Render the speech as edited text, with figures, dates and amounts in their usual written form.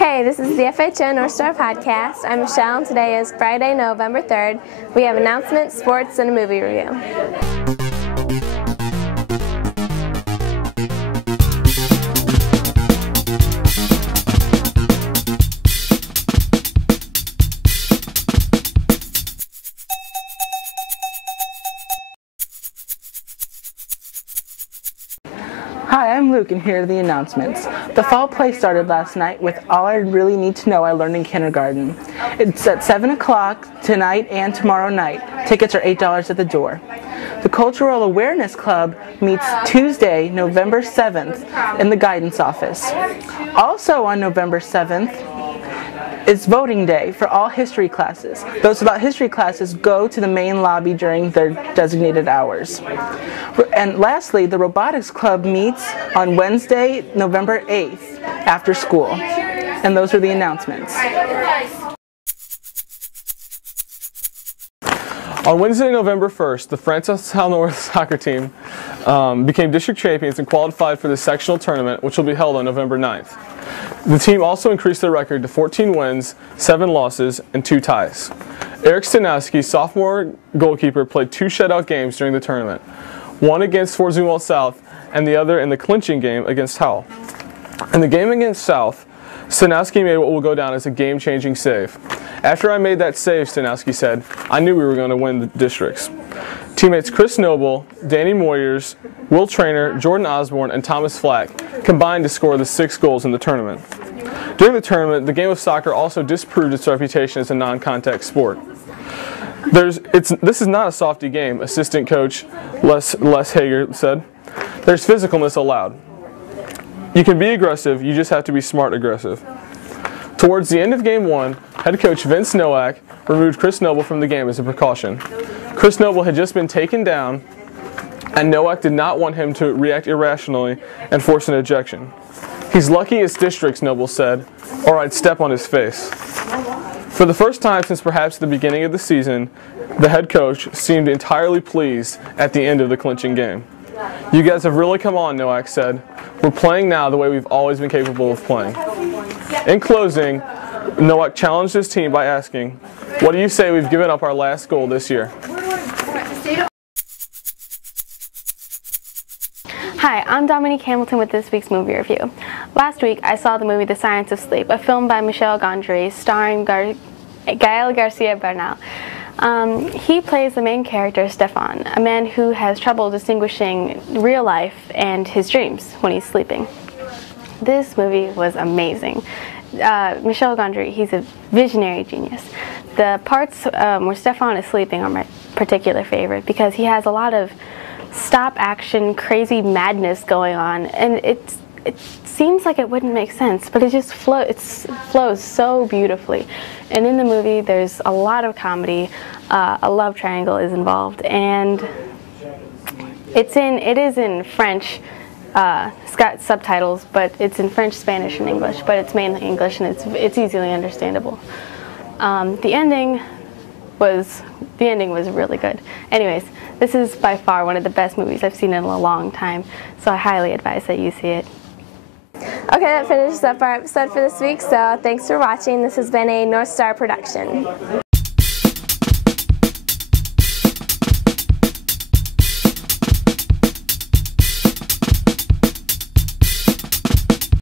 Hey, this is the FHO North Star Podcast. I'm Michelle, and today is Friday, November 3rd. We have announcements, sports, and a movie review. Hi, I'm Luke, and here are the announcements. The fall play started last night with All I Really Need to Know I Learned in Kindergarten. It's at 7 o'clock tonight and tomorrow night. Tickets are $8 at the door. The Cultural Awareness Club meets Tuesday, November 7th in the guidance office. Also on November 7th, it's voting day for all history classes. Those without history classes go to the main lobby during their designated hours. And lastly, the robotics club meets on Wednesday, November 8th after school. And those are the announcements. On Wednesday, November 1st, the Francistown North soccer team became district champions and qualified for the sectional tournament, which will be held on November 9th. The team also increased their record to 14 wins, 7 losses, and 2 ties. Eric Stanowski, sophomore goalkeeper, played 2 shutout games during the tournament, one against Fort Zumwalt South and the other in the clinching game against Howell. In the game against South, Stanowski made what will go down as a game-changing save. After I made that save, Stanowski said, I knew we were going to win the districts. Teammates Chris Noble, Danny Moyers, Will Trainer, Jordan Osborne, and Thomas Flack combined to score the 6 goals in the tournament. During the tournament, the game of soccer also disproved its reputation as a non-contact sport. This is not a softy game, assistant coach Les Hager said. There's physicalness allowed. You can be aggressive, you just have to be smart aggressive. Towards the end of Game 1, head coach Vince Nowak removed Chris Noble from the game as a precaution. Chris Noble had just been taken down, and Nowak did not want him to react irrationally and force an ejection. He's lucky it's districts, Noble said, or I'd step on his face. For the first time since perhaps the beginning of the season, the head coach seemed entirely pleased at the end of the clinching game. You guys have really come on, Nowak said. We're playing now the way we've always been capable of playing. In closing, Nowak challenged his team by asking, what do you say we've given up our last goal this year? Hi, I'm Dominique Hamilton with this week's movie review. Last week, I saw the movie The Science of Sleep, a film by Michel Gondry starring Gael Garcia Bernal. He plays the main character, Stefan, a man who has trouble distinguishing real life and his dreams when he's sleeping. This movie was amazing. Michel Gondry, he's a visionary genius. The parts where Stefan is sleeping are my particular favorite because he has a lot of stop action, crazy madness going on, and it seems like it wouldn't make sense, but it just flows so beautifully. And in the movie, there's a lot of comedy. A love triangle is involved, and it is in French. It's got subtitles, but it's in French, Spanish, and English. But it's mainly English, and it's easily understandable. The ending was really good. Anyways, this is by far one of the best movies I've seen in a long time, so I highly advise that you see it. Okay, that finishes up our episode for this week, so thanks for watching. This has been a North Star production.